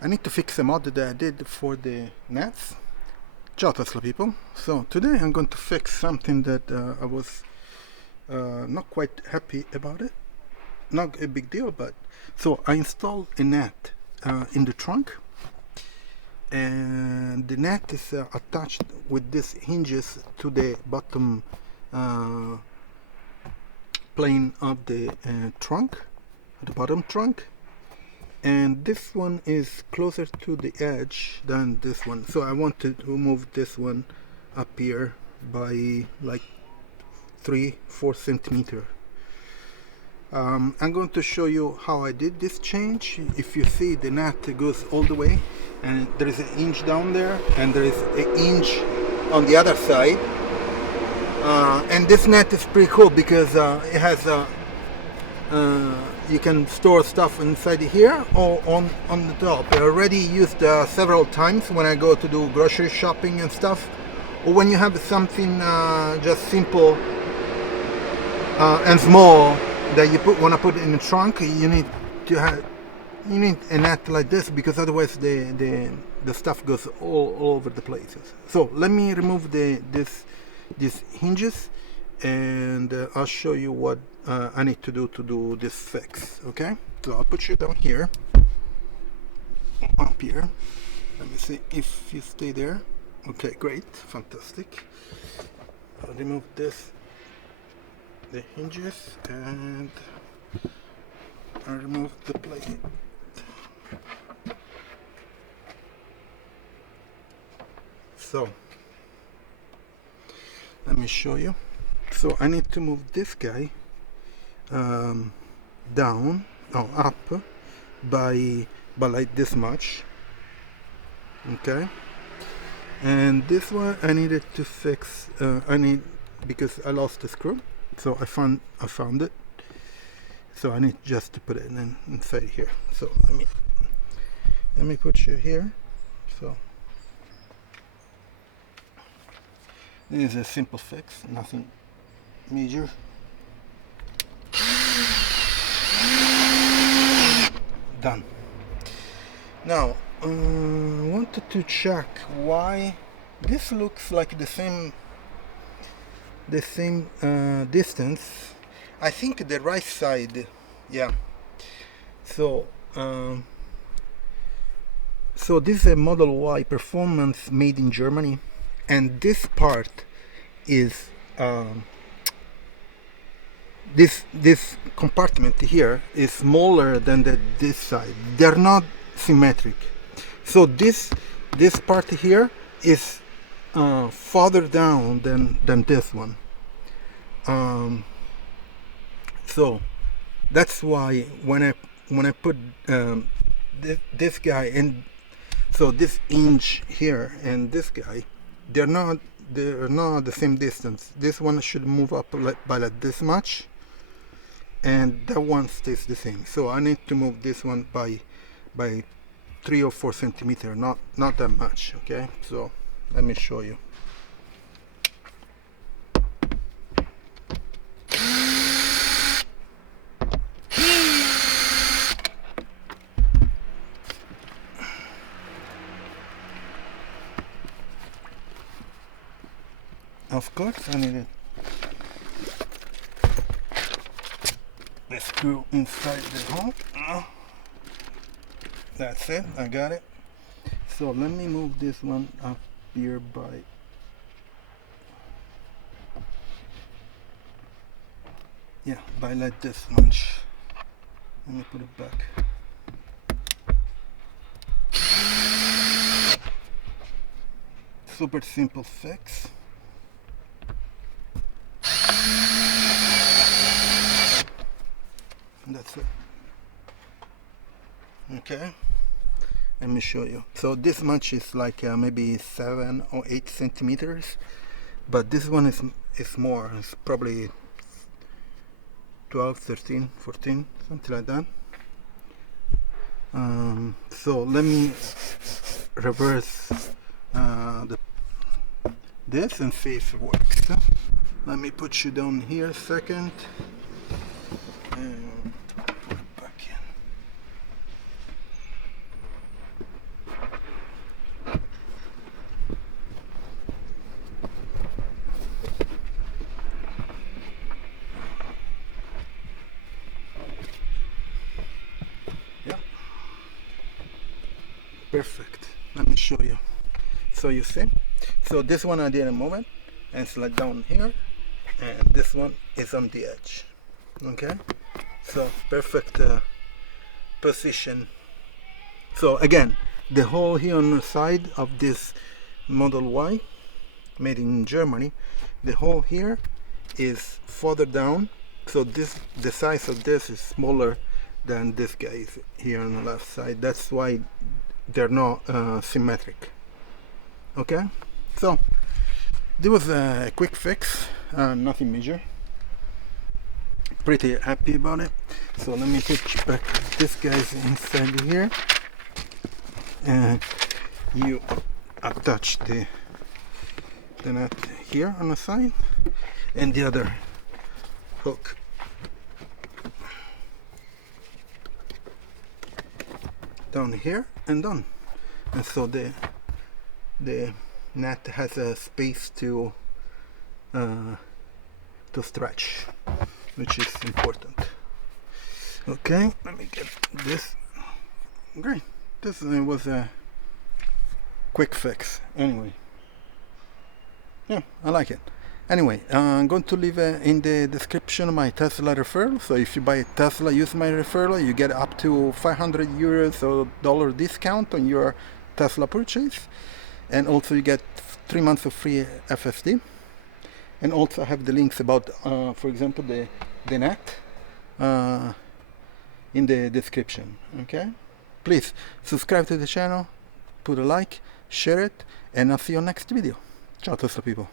I need to fix a mod that I did for the nets. Ciao Tesla people. So today I'm going to fix something that I was not quite happy about it. Not a big deal, but so I installed a net in the trunk, and the net is attached with these hinges to the bottom plane of the trunk, the bottom trunk. And this one is closer to the edge than this one, so I wanted to move this one up here by like 3-4 centimeter. I'm going to show you how I did this change. If you see, the net goes all the way, and there is an inch down there, and there is an inch on the other side. And this net is pretty cool because it has you can store stuff inside here or on the top. I already used several times when I go to do grocery shopping and stuff, or when you have something just simple and small that you want to put in the trunk. You need a net like this, because otherwise the stuff goes all over the places. So let me remove these hinges, and I'll show you what I need to do this fix. Okay, so I'll put you down here, up here. Let me see if you stay there. Okay, great, fantastic. I'll remove the hinges, and I'll remove the plate. So let me show you. So I need to move this guy down or up by like this much. Okay, and this one I needed to fix. Because I lost the screw, so I found it. So I need just to put it inside here. So let me put you here. So this is a simple fix, nothing major. Done. Now I wanted to check why this looks like the same distance. I think the right side, yeah. So so this is a Model Y Performance made in Germany, and this part is this compartment here is smaller than this side. They're not symmetric. So this part here is farther down than this one. So that's why when I put this guy, and so this inch here and this guy, they're not the same distance. This one should move up by like this much, and that one stays the same. So I need to move this one by 3 or 4 centimeters, not that much. Okay, so let me show you. Of course, I needed the screw inside the hole. That's it, I got it. So let me move this one up here by like this much. Let me put it back. Super simple fix. That's it. Okay, let me show you. So this much is like maybe 7 or 8 centimeters, but this one is more. It's probably 12, 13, 14, something like that. So let me reverse this and see if it works. Let me put you down here a second and put it back Perfect. Let me show you. So you see, so this one I didn't move it, and it's like down here, and this one is on the edge. Okay, so perfect position. So again, the hole here on the side of this Model Y made in Germany, the hole here is further down, so this, the size of this is smaller than this guy here on the left side. That's why they're not symmetric. Okay, so there was a quick fix, nothing major. Pretty happy about it. So let me put back this guy's inside here, and you attach the nut here on the side, and the other hook down here and done. And so the net has a space to stretch, which is important. Okay, let me get this. Great, this was a quick fix. Anyway, yeah, I like it. Anyway, I'm going to leave in the description my Tesla referral. So if you buy a Tesla, use my referral, you get up to 500 euros or dollar discount on your Tesla purchase. And also you get 3 months of free FSD. And also I have the links about, for example, the net in the description. Okay? Please subscribe to the channel, put a like, share it, and I'll see you on next video. Ciao Tesla people.